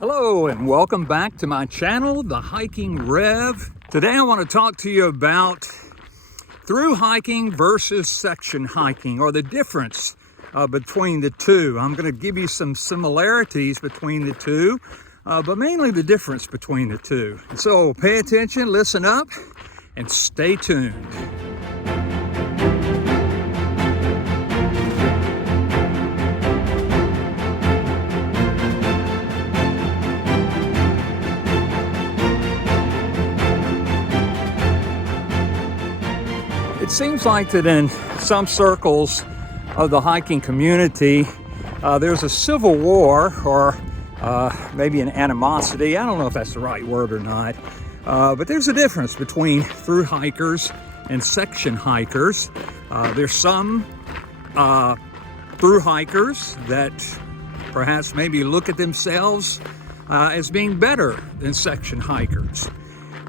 Hello and welcome back to my channel, The Hiking Rev. Today I want to talk to you about through hiking versus section hiking, or the difference between the two. I'm going to give you some similarities between the two, but mainly the difference between the two. So pay attention, listen up, and stay tuned. It seems like that in some circles of the hiking community, there's a civil war or maybe an animosity. I don't know if that's the right word or not, but there's a difference between through hikers and section hikers. There's some through hikers that perhaps maybe look at themselves as being better than section hikers.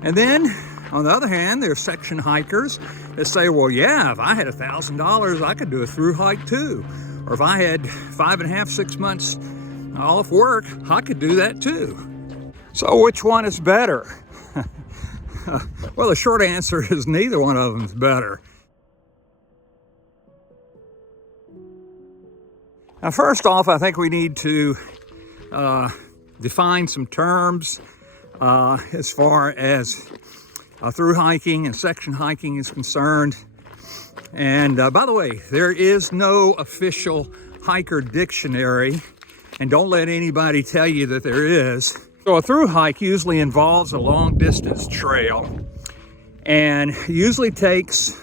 And then on the other hand, there's section hikers that say, well, yeah, if I had $1,000, I could do a through hike too. Or if I had 5.5, 6 months off work, I could do that too. So which one is better? Well, the short answer is neither one of them is better. Now, first off, I think we need to define some terms as far as through hiking and section hiking is concerned. And by the way, there is no official hiker dictionary, and don't let anybody tell you that there is. So a through hike usually involves a long distance trail and usually takes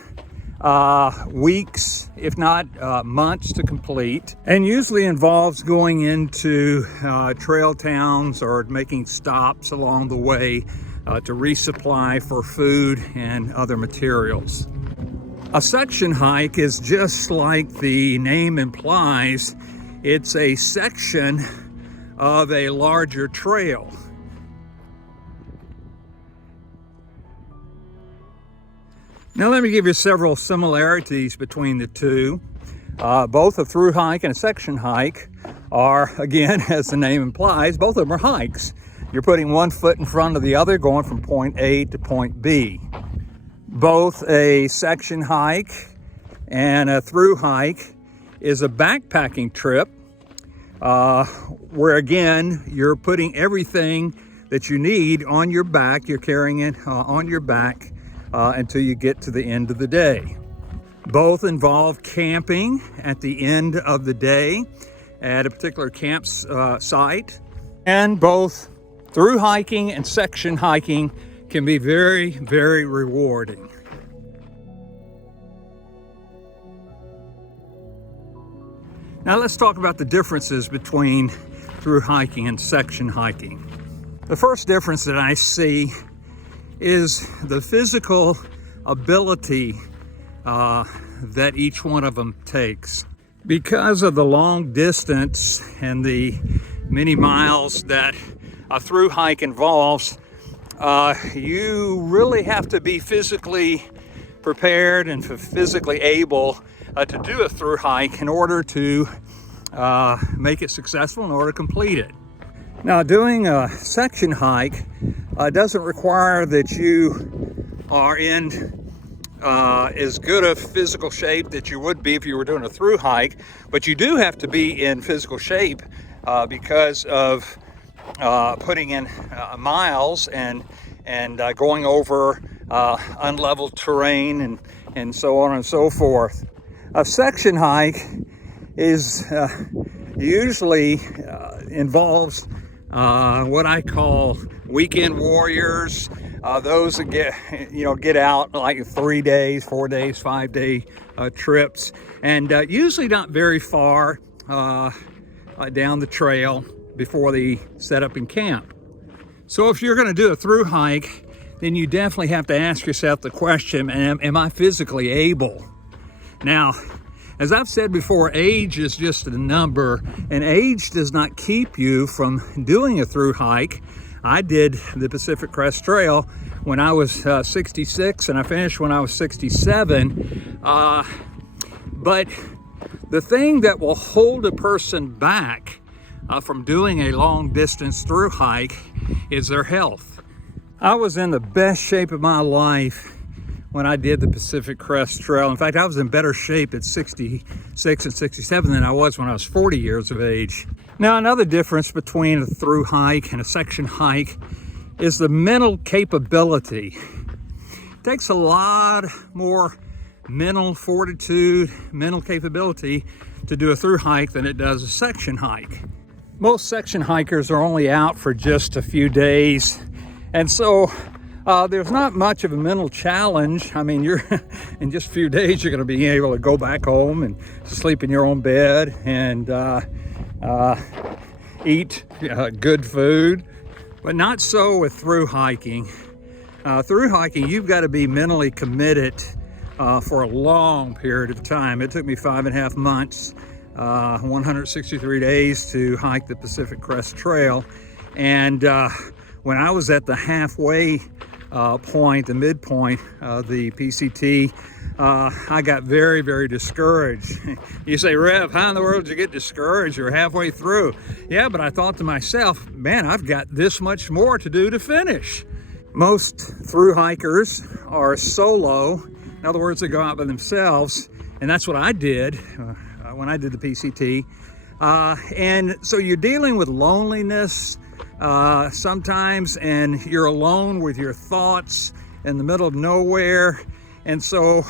weeks, if not months, to complete, and usually involves going into trail towns or making stops along the way to resupply for food and other materials. A section hike is just like the name implies. It's a section of a larger trail. Now let me give you several similarities between the two. Both a through hike and a section hike are, again, as the name implies, both of them are hikes. You're putting one foot in front of the other, going from point A to point B. Both a section hike and a through hike is a backpacking trip where, again, you're putting everything that you need on your back. You're carrying it on your back until you get to the end of the day. Both involve camping at the end of the day at a particular campsite, and both through hiking and section hiking can be very, very rewarding. Now let's talk about the differences between through hiking and section hiking. The first difference that I see is the physical ability that each one of them takes. Because of the long distance and the many miles that a through hike involves, you really have to be physically prepared and physically able to do a through hike in order to make it successful, in order to complete it. Now, doing a section hike doesn't require that you are in as good a physical shape that you would be if you were doing a through hike, but you do have to be in physical shape because of putting in miles and going over unleveled terrain and so on and so forth. A section hike is usually involves what I call weekend warriors, those that get out like 3 days, 4 days, 5-day trips, and usually not very far down the trail before they set up in camp. So if you're going to do a through hike, then you definitely have to ask yourself the question, am I physically able? Now, as I've said before, age is just a number, and age does not keep you from doing a through hike. I did the Pacific Crest Trail when I was 66, and I finished when I was 67. But the thing that will hold a person back from doing a long distance through hike is their health. I was in the best shape of my life when I did the Pacific Crest Trail. In fact, I was in better shape at 66 and 67 than I was when I was 40 years of age. Now, another difference between a through hike and a section hike is the mental capability. It takes a lot more mental fortitude, mental capability to do a through hike than it does a section hike. Most section hikers are only out for just a few days, and so there's not much of a mental challenge. I mean, you're in just a few days you're going to be able to go back home and sleep in your own bed and eat good food, but not so with through hiking. Through hiking, you've got to be mentally committed for a long period of time. It took me 5.5 months, 163 days to hike the Pacific Crest Trail. And when I was at the halfway point, the midpoint of the PCT, I got very, very discouraged. You say, Rev, how in the world did you get discouraged? You're halfway through. Yeah, but I thought to myself, man, I've got this much more to do to finish. Most through hikers are solo. In other words, they go out by themselves, and that's what I did when I did the PCT. And so you're dealing with loneliness sometimes, and you're alone with your thoughts in the middle of nowhere. And so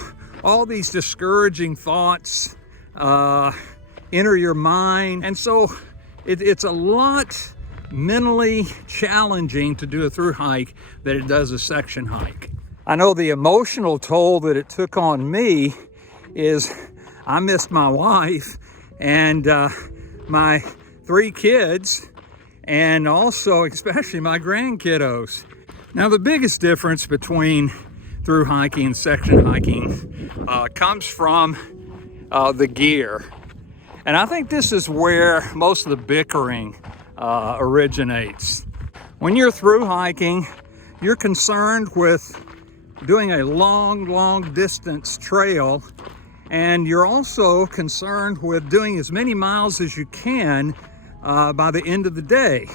all these discouraging thoughts enter your mind. And so it's a lot mentally challenging to do a through hike than it does a section hike. I know the emotional toll that it took on me is I missed my wife and my 3 kids, and also especially my grandkiddos. Now, the biggest difference between through hiking and section hiking comes from the gear. And I think this is where most of the bickering originates. When you're through hiking, you're concerned with doing a long distance trail, and you're also concerned with doing as many miles as you can by the end of the day.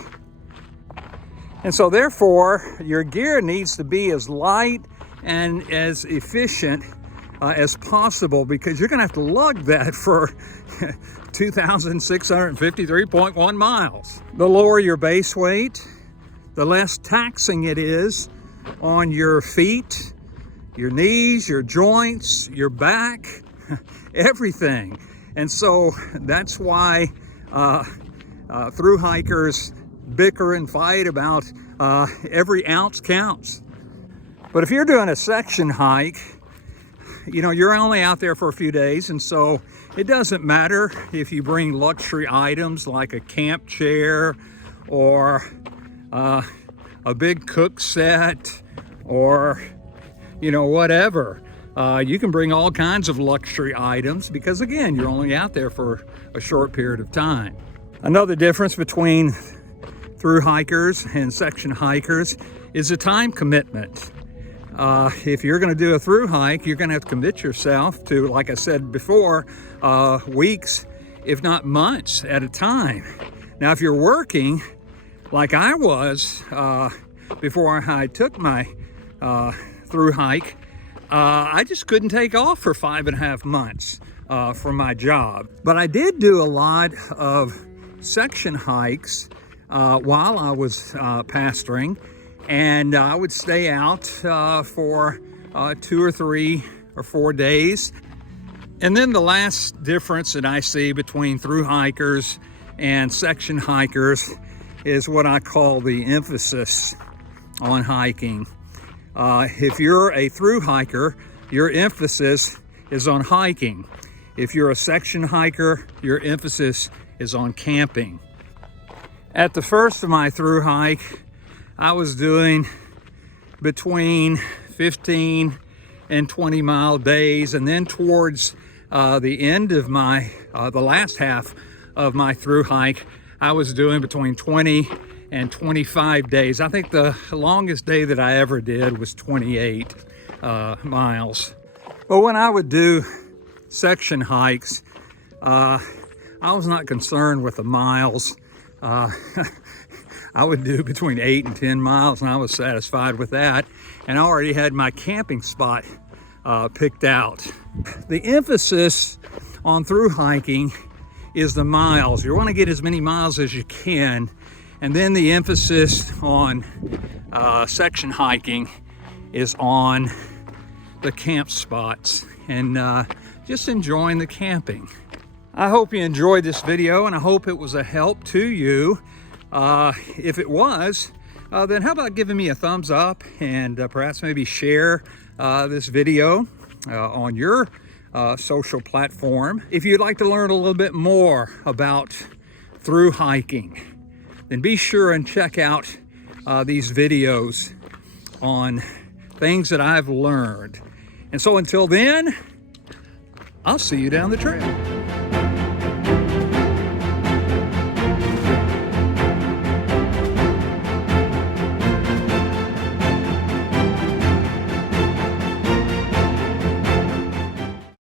And so therefore, your gear needs to be as light and as efficient as possible, because you're gonna have to lug that for 2,653.1 miles. The lower your base weight, the less taxing it is on your feet, your knees, your joints, your back, everything. And so that's why through hikers bicker and fight about every ounce counts. But if you're doing a section hike, you know, you're only out there for a few days, and so it doesn't matter if you bring luxury items like a camp chair or a big cook set or, you know, whatever. You can bring all kinds of luxury items because, again, you're only out there for a short period of time. Another difference between through hikers and section hikers is a time commitment. If you're going to do a through hike, you're going to have to commit yourself to, like I said before, weeks, if not months at a time. Now, if you're working like I was before I took my through hike, I just couldn't take off for 5.5 months from my job. But I did do a lot of section hikes while I was pastoring. And I would stay out for 2 or 3 or 4 days. And then the last difference that I see between through hikers and section hikers is what I call the emphasis on hiking. If you're a through hiker, your emphasis is on hiking. If you're a section hiker, your emphasis is on camping. At the first of my through hike, I was doing between 15 and 20 mile days, and then towards the end of my, the last half of my through hike, I was doing between 20 and 25 days. I think the longest day that I ever did was 28 miles. But when I would do section hikes, I was not concerned with the miles. I would do between 8 and 10 miles, and I was satisfied with that. And I already had my camping spot picked out. The emphasis on through hiking is the miles. You want to get as many miles as you can, and then the emphasis on section hiking is on the camp spots and just enjoying the camping. I hope you enjoyed this video, and I hope it was a help to you. If it was, then how about giving me a thumbs up and perhaps maybe share this video on your social platform. If you'd like to learn a little bit more about through hiking, then be sure and check out these videos on things that I've learned. And so until then, I'll see you down the trail.